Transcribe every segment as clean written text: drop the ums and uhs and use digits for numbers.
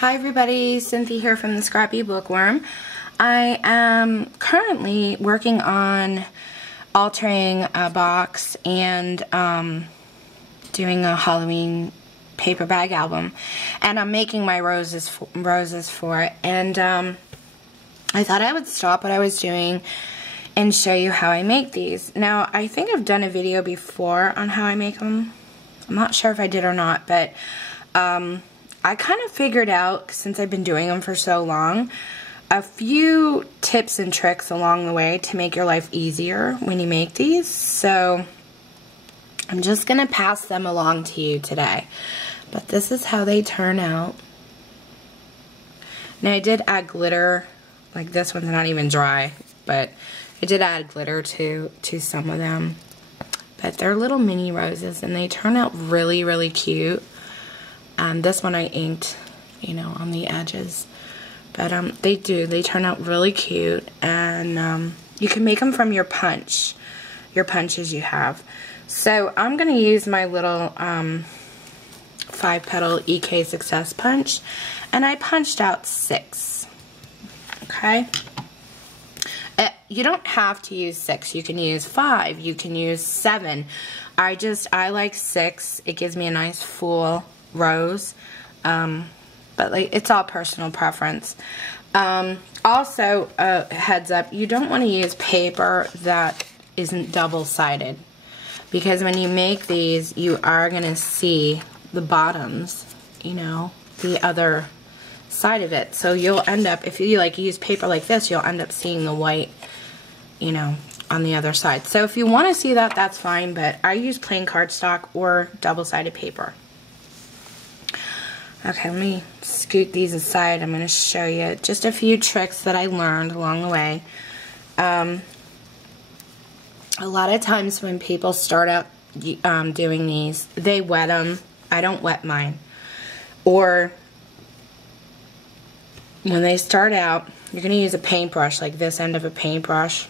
Hi everybody, Cynthia here from the Scrappy Bookworm. I am currently working on altering a box and doing a Halloween paper bag album, and I'm making my roses for it, and I thought I would stop what I was doing and show you how I make these. Now, I think I've done a video before on how I make them. I'm not sure if I did or not, but I kind of figured out, since I've been doing them for so long, a few tips and tricks along the way to make your life easier when you make these. So I'm just going to pass them along to you today. But this is how they turn out. Now, I did add glitter. Like, this one's not even dry, but I did add glitter to some of them. But they're little mini roses, and they turn out really, really cute. This one I inked, you know, on the edges. But they turn out really cute, and you can make them from your punches you have. So I'm going to use my little 5-petal EK Success punch, and I punched out 6. Okay? You don't have to use 6. You can use 5. You can use 7. I like 6. It gives me a nice full rose. But like, it's all personal preference. Also, heads up, you don't want to use paper that isn't double-sided, because when you make these, you are going to see the bottoms, you know, the other side of it. So you'll end up, if you like use paper like this, you'll end up seeing the white, you know, on the other side. So if you want to see that, that's fine, but I use plain cardstock or double-sided paper. Okay, let me scoot these aside. I'm going to show you just a few tricks that I learned along the way. A lot of times when people start out doing these, they wet them. I don't wet mine. Or when they start out, you're going to use a paintbrush, like this end of a paintbrush.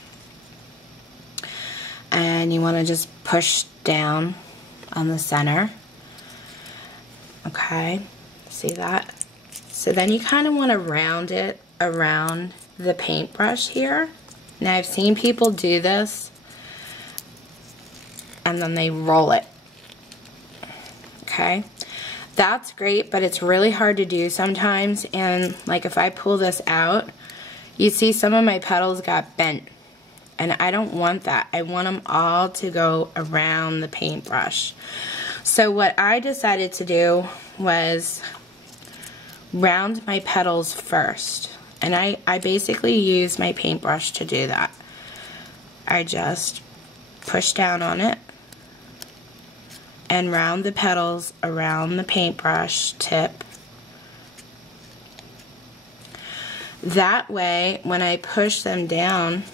And you want to just push down on the center. Okay. See that? So then you kind of want to round it around the paintbrush here. Now, I've seen people do this and then they roll it. Okay? That's great, but it's really hard to do sometimes, and like if I pull this out, you see some of my petals got bent, and I don't want that. I want them all to go around the paintbrush. So what I decided to do was round my petals first, and I basically use my paintbrush to do that. I just push down on it and round the petals around the paintbrush tip. That way, when I push them down,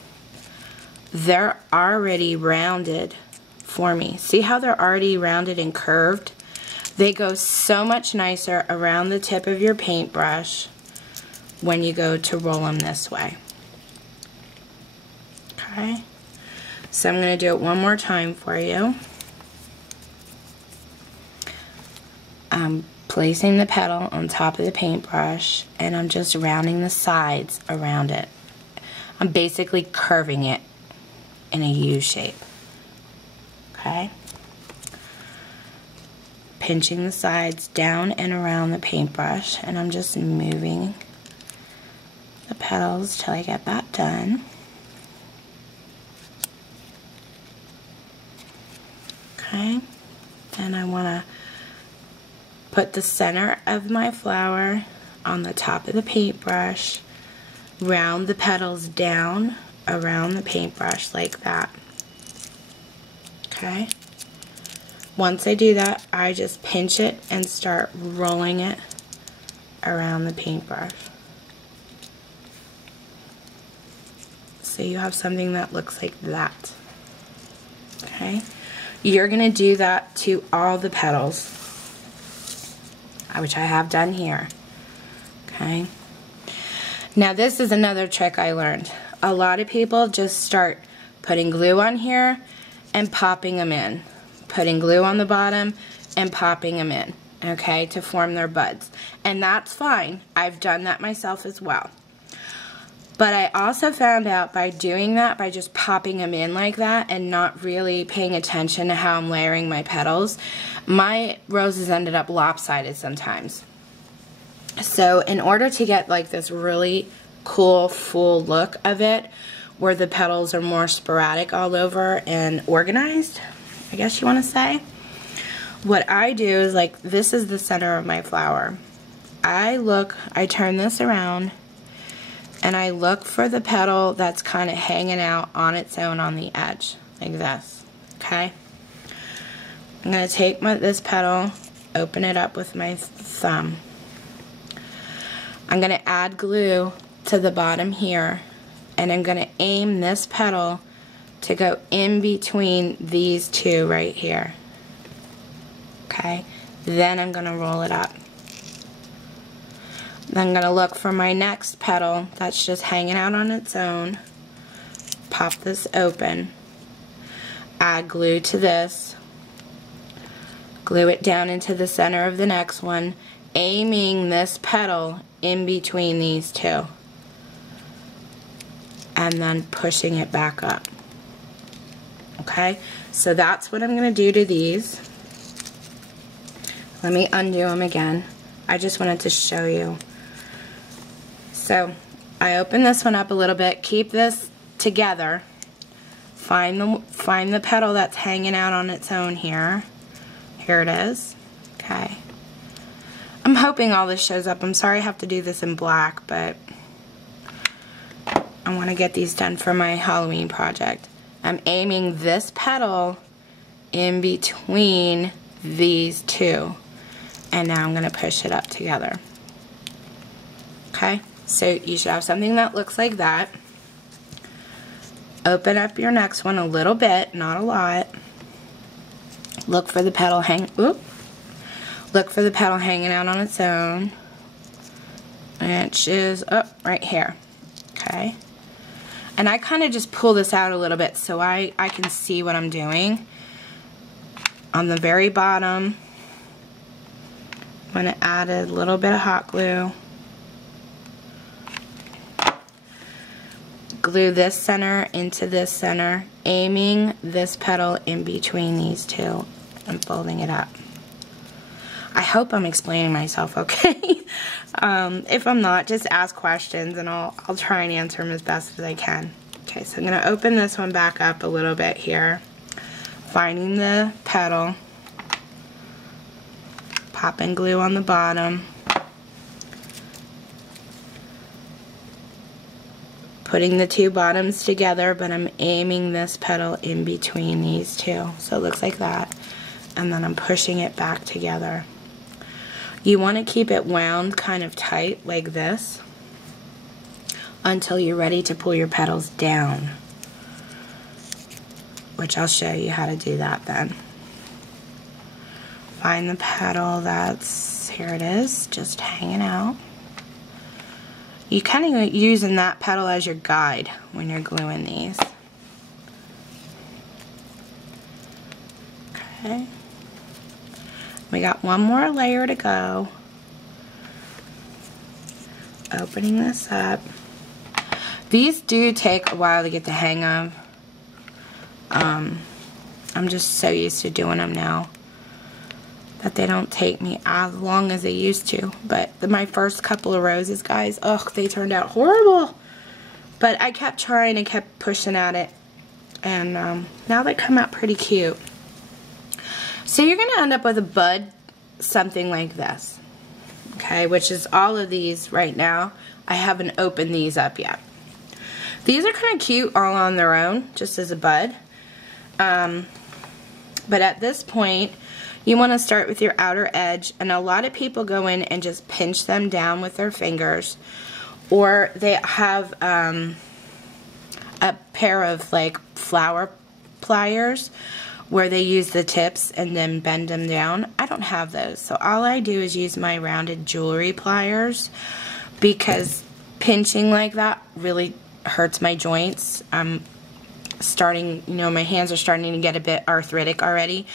they're already rounded for me. See how they're already rounded and curved? They go so much nicer around the tip of your paintbrush when you go to roll them this way. Okay? So I'm going to do it one more time for you. I'm placing the petal on top of the paintbrush, and I'm just rounding the sides around it. I'm basically curving it in a U shape. Okay? Pinching the sides down and around the paintbrush, and I'm just moving the petals till I get that done. Okay? And I want to put the center of my flower on the top of the paintbrush, round the petals down around the paintbrush like that. Okay? Once I do that, I just pinch it and start rolling it around the paintbrush. So you have something that looks like that. Okay? You're going to do that to all the petals, which I have done here. Okay? Now this is another trick I learned. A lot of people just start putting glue on here and popping them in. Putting glue on the bottom and popping them in. okay, to form their buds. And that's fine. I've done that myself as well. But I also found out by doing that, by just popping them in like that and not really paying attention to how I'm layering my petals, my roses ended up lopsided sometimes. So in order to get like this really cool full look of it, where the petals are more sporadic all over and organized, I guess you want to say, what I do is, like, this is the center of my flower. I turn this around and I look for the petal that's kind of hanging out on its own on the edge, like this, okay? I'm going to take this petal, open it up with my thumb. I'm going to add glue to the bottom here, and I'm going to aim this petal to go in between these two right here, okay? Then I'm going to roll it up. Then I'm going to look for my next petal that's just hanging out on its own. Pop this open. Add glue to this. Glue it down into the center of the next one, aiming this petal in between these two. And then pushing it back up. Okay? So that's what I'm going to do to these. Let me undo them again. I just wanted to show you. So I open this one up a little bit, keep this together, find the petal that's hanging out on its own here. Here it is. Okay. I'm hoping all this shows up. I'm sorry I have to do this in black, but I want to get these done for my Halloween project. I'm aiming this petal in between these two, and now I'm going to push it up together. Okay? So you should have something that looks like that. Open up your next one a little bit, not a lot. Look for the petal Look for the petal hanging out on its own. Which is right here. Okay? And I kind of just pull this out a little bit so I can see what I'm doing. On the very bottom, I'm going to add a little bit of hot glue. Glue this center into this center, aiming this petal in between these two and folding it up. I hope I'm explaining myself okay. If I'm not, just ask questions and I'll try and answer them as best as I can. Okay, so I'm going to open this one back up a little bit here. Finding the petal. Popping glue on the bottom. Putting the two bottoms together, but I'm aiming this petal in between these two. So it looks like that. And then I'm pushing it back together. You want to keep it wound kind of tight like this until you're ready to pull your petals down, which I'll show you how to do that then. Find the petal that's, here it is, just hanging out. You kind of using that petal as your guide when you're gluing these. Okay. We got one more layer to go. Opening this up. These do take a while to get the hang of. I'm just so used to doing them now that they don't take me as long as they used to. But my first couple of roses, guys, ugh, they turned out horrible. But I kept trying and kept pushing at it. And now they come out pretty cute. So you're going to end up with a bud something like this. Okay, which is all of these right now. I haven't opened these up yet. These are kind of cute all on their own, just as a bud. But at this point, you want to start with your outer edge, and a lot of people go in and just pinch them down with their fingers, or they have a pair of like flower pliers where they use the tips and then bend them down. I don't have those, so all I do is use my rounded jewelry pliers, because pinching like that really hurts my joints. I'm starting, my hands are starting to get a bit arthritic already.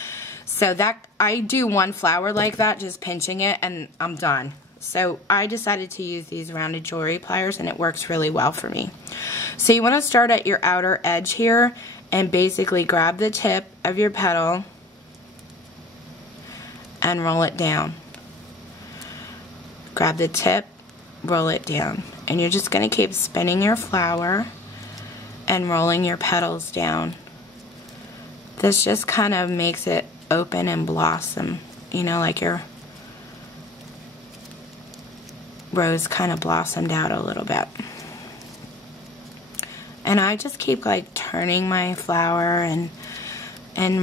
So that I do one flower like that, just pinching it, and I'm done. So I decided to use these rounded jewelry pliers, and it works really well for me. So you want to start at your outer edge here and basically grab the tip of your petal and roll it down. Grab the tip, roll it down. And you're just going to keep spinning your flower and rolling your petals down. This just kind of makes it open and blossom, you know, like your rose kind of blossomed out a little bit. And I just keep like turning my flower and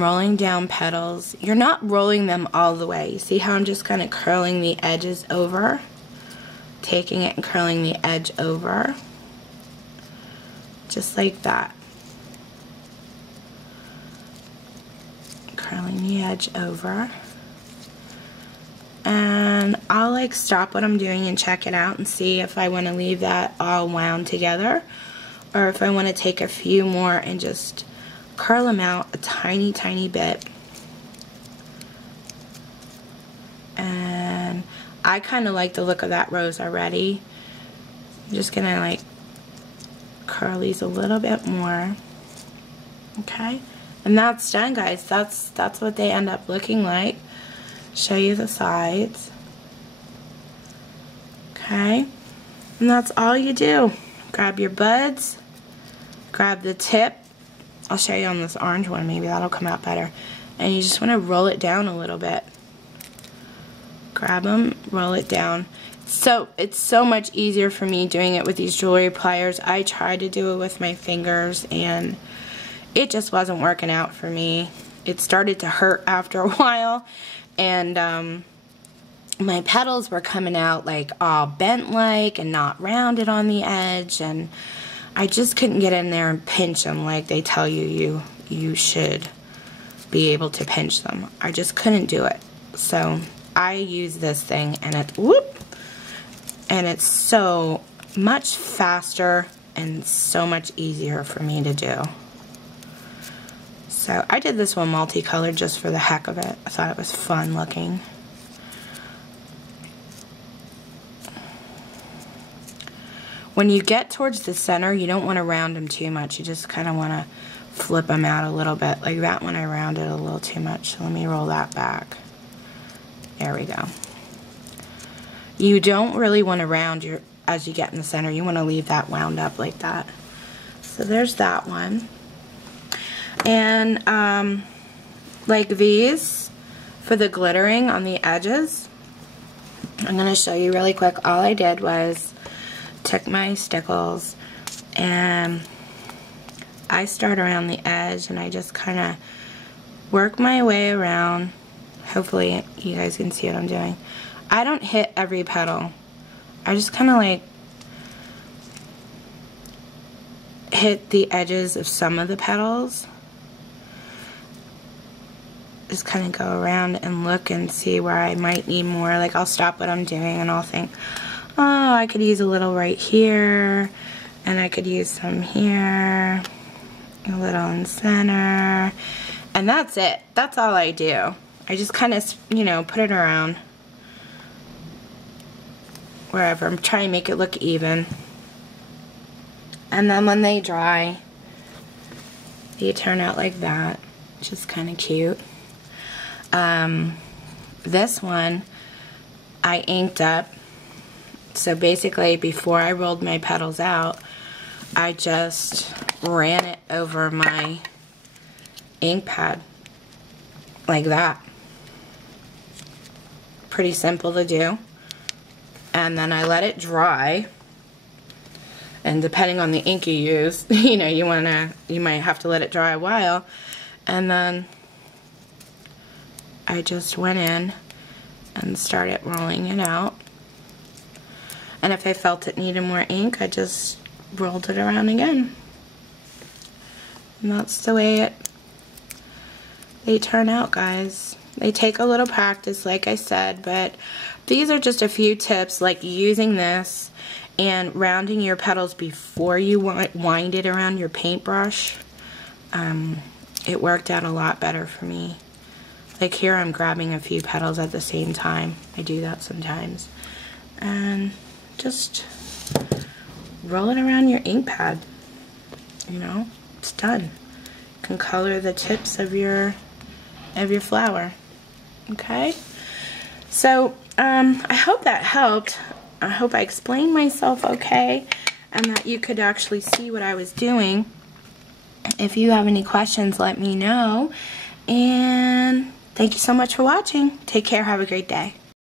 rolling down petals. You're not rolling them all the way. You see how I'm just kind of curling the edges over? Taking it and curling the edge over. Just like that. Curling the edge over. And I'll like stop what I'm doing and check it out and see if I want to leave that all wound together, or if I want to take a few more and just curl them out a tiny, tiny bit. And I kind of like the look of that rose already. I'm just gonna like curl these a little bit more. Okay, and that's done, guys. That's what they end up looking like. Show you the sides. Okay, and that's all you do. Grab your buds, grab the tip. I'll show you on this orange one, maybe that'll come out better. And you just want to roll it down a little bit. Grab them, roll it down. So it's so much easier for me doing it with these jewelry pliers. I tried to do it with my fingers and it just wasn't working out for me. It started to hurt after a while, and my petals were coming out like all bent like and not rounded on the edge, and I just couldn't get in there and pinch them like they tell you you should be able to pinch them. I just couldn't do it. So I use this thing, and it's so much faster and so much easier for me to do. So I did this one multicolored just for the heck of it. I thought it was fun looking. When you get towards the center, you don't want to round them too much. You just kind of want to flip them out a little bit. Like that one I rounded a little too much. So let me roll that back. There we go. You don't really want to round as you get in the center. You want to leave that wound up like that. So there's that one. And like these, for the glittering on the edges, I'm going to show you really quick. All I did was took my stickles and I start around the edge and I just kind of work my way around. Hopefully you guys can see what I'm doing. I don't hit every petal. I just kind of like hit the edges of some of the petals. Just kind of go around and look and see where I might need more. Like I'll stop what I'm doing and I'll think, oh, I could use a little right here, and I could use some here, a little in center, and that's it. That's all I do. I just kind of, you know, put it around wherever. I'm trying to make it look even. And then when they dry, they turn out like that, which is kind of cute. This one I inked up. So basically, before I rolled my petals out, I just ran it over my ink pad like that. Pretty simple to do. And then I let it dry. And depending on the ink you use, you know, you might have to let it dry a while. And then I just went in and started rolling it out. And if I felt it needed more ink, I just rolled it around again. And that's the way they turn out, guys. They take a little practice, like I said, but these are just a few tips, like using this and rounding your petals before you wind it around your paintbrush. It worked out a lot better for me. Like here I'm grabbing a few petals at the same time. I do that sometimes. And just roll it around your ink pad. You know, it's done. You can color the tips of your flower. Okay? So, I hope that helped. I hope I explained myself okay and that you could actually see what I was doing. If you have any questions, let me know. And thank you so much for watching. Take care. Have a great day.